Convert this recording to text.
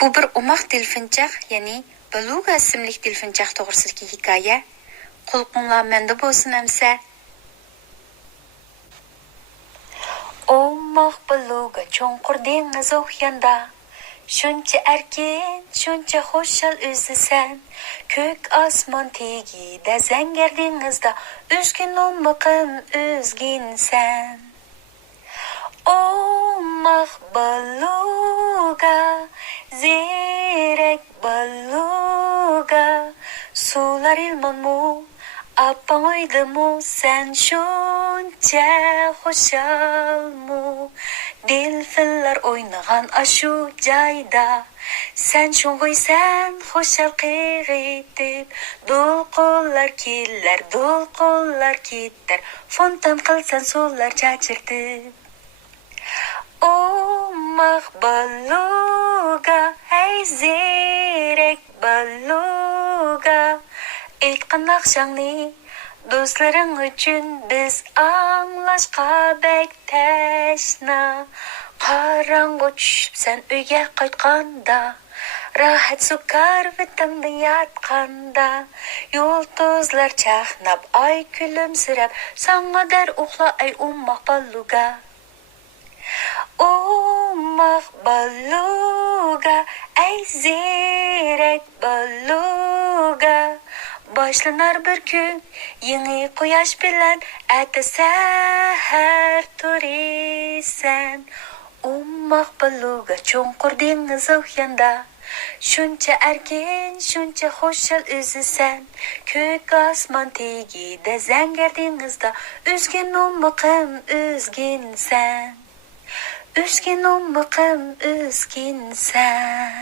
Bu bir umaq delfinchaq, ya'ni Beluga ismli delfinchaq to'g'risidagi hikoya. Qulqinglar menda bo'lsin amsa. Umaq Beluga cho'nqur dengiz okeanda. Shuncha erkin, shuncha xushal o'zisan. Ko'k osmon tegida zangar dengizda o'zgin umiqim o'zginsan. Umaq Beluga, ziyrak Beluga, suvlar ilmonmu, apang oydimu, sen shuncha xushalmu. Delfinlar o'ynagan ashu joyda, sen sho'ng'iysan xushal qiyg'itib. Do'lqinlar kelar, do'lqinlar ketar, fontan qilsan suvlar chachirtib. Umaq Beluga, hey ziyrak Beluga, aytqin naqshangni do'stlaring uchun biz anglashqa bek tashna. Qorong'i tushibsan uyga qaytganda, rahat sukar bitimda yotganda, yulduzlar chaqnab oy kulimsirab, sanga dar uxla ay umaq Beluga. Umaq Beluga, ay ziyrak Beluga, başlanar bir gün yeni quyosh bilan ata sahar turisan. Umaq Beluga cho'nqur dengiz okeanda, shuncha erkin, shuncha xushal o'zisan. Ko'k osmon tegida zangar dengizda o'zgin umiqim o'zginsan. O'zgin umiqim o'zginsan.